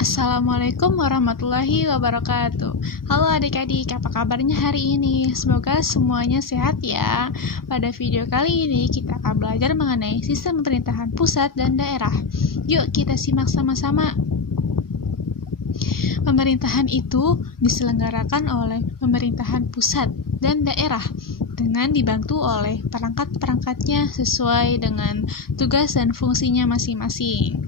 Assalamualaikum warahmatullahi wabarakatuh. Halo adik-adik, apa kabarnya hari ini? Semoga semuanya sehat ya. Pada video kali ini kita akan belajar mengenai sistem pemerintahan pusat dan daerah. Yuk kita simak sama-sama. Pemerintahan itu diselenggarakan oleh pemerintahan pusat dan daerah dengan dibantu oleh perangkat-perangkatnya sesuai dengan tugas dan fungsinya masing-masing.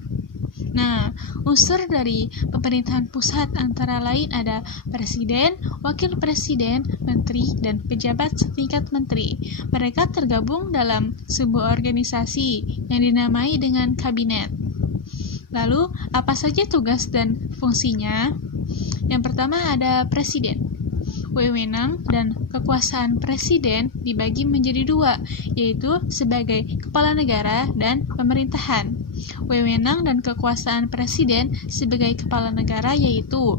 Nah, unsur dari pemerintahan pusat antara lain ada presiden, wakil presiden, menteri, dan pejabat setingkat menteri. Mereka tergabung dalam sebuah organisasi yang dinamai dengan kabinet. Lalu, apa saja tugas dan fungsinya? Yang pertama ada presiden. Wewenang dan kekuasaan presiden dibagi menjadi dua, yaitu sebagai kepala negara dan pemerintahan. Wewenang dan kekuasaan presiden sebagai kepala negara yaitu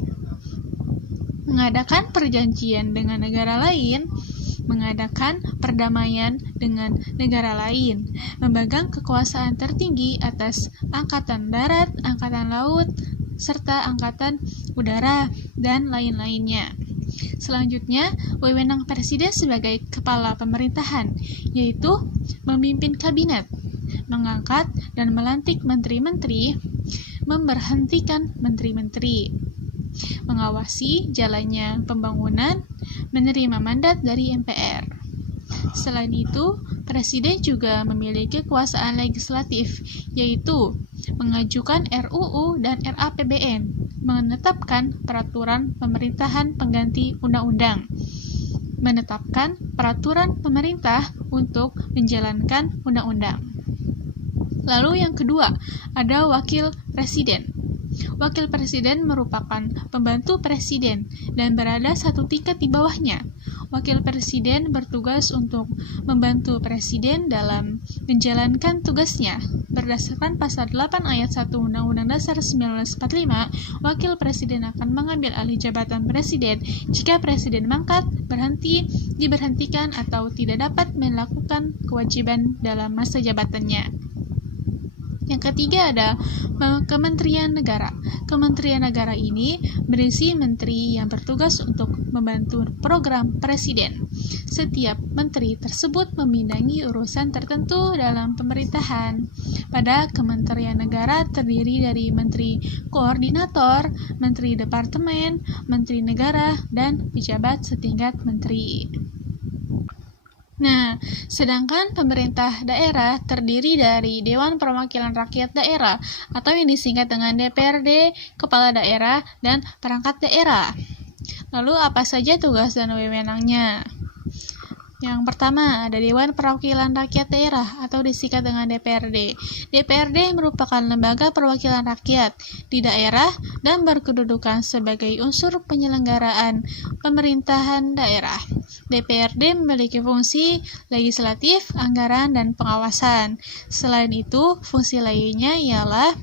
mengadakan perjanjian dengan negara lain, mengadakan perdamaian dengan negara lain, memegang kekuasaan tertinggi atas angkatan darat, angkatan laut, serta angkatan udara, dan lain-lainnya. Selanjutnya, wewenang presiden sebagai kepala pemerintahan, yaitu memimpin kabinet, mengangkat dan melantik menteri-menteri, memberhentikan menteri-menteri, mengawasi jalannya pembangunan, menerima mandat dari MPR. Selain itu, presiden juga memiliki kekuasaan legislatif, yaitu mengajukan RUU dan RAPBN, menetapkan peraturan pemerintahan pengganti undang-undang, menetapkan peraturan pemerintah untuk menjalankan undang-undang. Lalu yang kedua, ada wakil presiden. Wakil presiden merupakan pembantu presiden dan berada satu tingkat di bawahnya. Wakil presiden bertugas untuk membantu presiden dalam menjalankan tugasnya. Berdasarkan pasal 8 ayat 1 Undang-Undang Dasar 1945, wakil presiden akan mengambil alih jabatan presiden jika presiden mangkat, berhenti, diberhentikan, atau tidak dapat melakukan kewajiban dalam masa jabatannya. Yang ketiga ada Kementerian Negara. Kementerian Negara ini berisi menteri yang bertugas untuk membantu program presiden. Setiap menteri tersebut membidangi urusan tertentu dalam pemerintahan. Pada Kementerian Negara terdiri dari menteri koordinator, menteri departemen, menteri negara, dan pejabat setingkat menteri. Nah, sedangkan pemerintah daerah terdiri dari Dewan Perwakilan Rakyat Daerah atau yang disingkat dengan DPRD, Kepala Daerah, dan Perangkat Daerah. Lalu apa saja tugas dan wewenangnya? Yang pertama, ada Dewan Perwakilan Rakyat Daerah atau disingkat dengan DPRD. DPRD merupakan lembaga perwakilan rakyat di daerah dan berkedudukan sebagai unsur penyelenggaraan pemerintahan daerah. DPRD memiliki fungsi legislatif, anggaran, dan pengawasan. Selain itu, fungsi lainnya ialah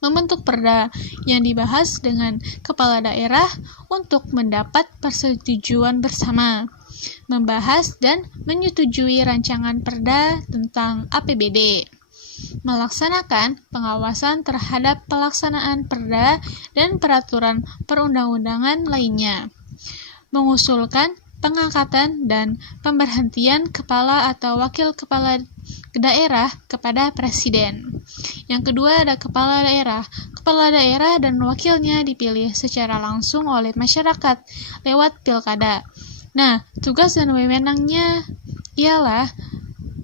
membentuk perda yang dibahas dengan kepala daerah untuk mendapat persetujuan bersama, membahas dan menyetujui rancangan perda tentang APBD, melaksanakan pengawasan terhadap pelaksanaan perda dan peraturan perundang-undangan lainnya, mengusulkan pengangkatan dan pemberhentian kepala atau wakil kepala daerah kepada presiden. Yang kedua ada kepala daerah. Kepala daerah dan wakilnya dipilih secara langsung oleh masyarakat lewat pilkada. Nah, tugas dan wewenangnya ialah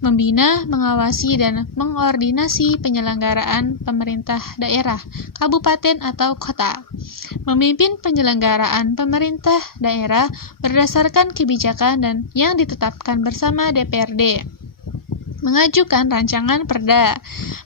membina, mengawasi, dan mengordinasi penyelenggaraan pemerintah daerah, kabupaten atau kota, memimpin penyelenggaraan pemerintah daerah berdasarkan kebijakan dan yang ditetapkan bersama DPRD, mengajukan rancangan perda,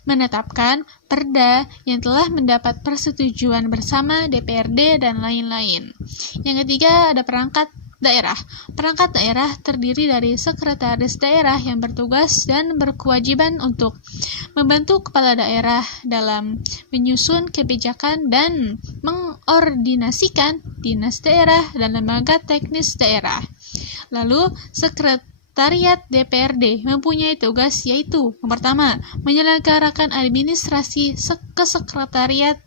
menetapkan perda yang telah mendapat persetujuan bersama DPRD, dan lain-lain. Yang ketiga ada perangkat daerah. Perangkat daerah terdiri dari sekretaris daerah yang bertugas dan berkewajiban untuk membantu kepala daerah dalam menyusun kebijakan dan mengordinasikan dinas daerah dan lembaga teknis daerah. Lalu, Sekretariat DPRD mempunyai tugas yaitu yang pertama, menyelenggarakan administrasi kesekretariat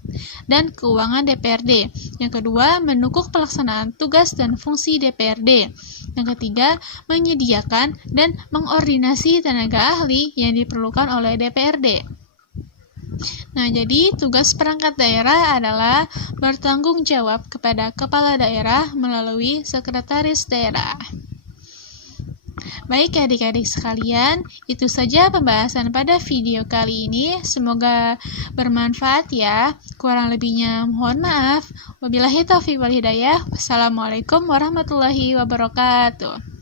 dan keuangan DPRD. Yang kedua, mendukung pelaksanaan tugas dan fungsi DPRD. Yang ketiga, menyediakan dan mengordinasi tenaga ahli yang diperlukan oleh DPRD. Nah, jadi tugas perangkat daerah adalah bertanggung jawab kepada kepala daerah melalui sekretaris daerah. Baik adik-adik sekalian, itu saja pembahasan pada video kali ini. Semoga bermanfaat ya. Kurang lebihnya mohon maaf. Wabillahi taufiq wal hidayah. Wassalamualaikum warahmatullahi wabarakatuh.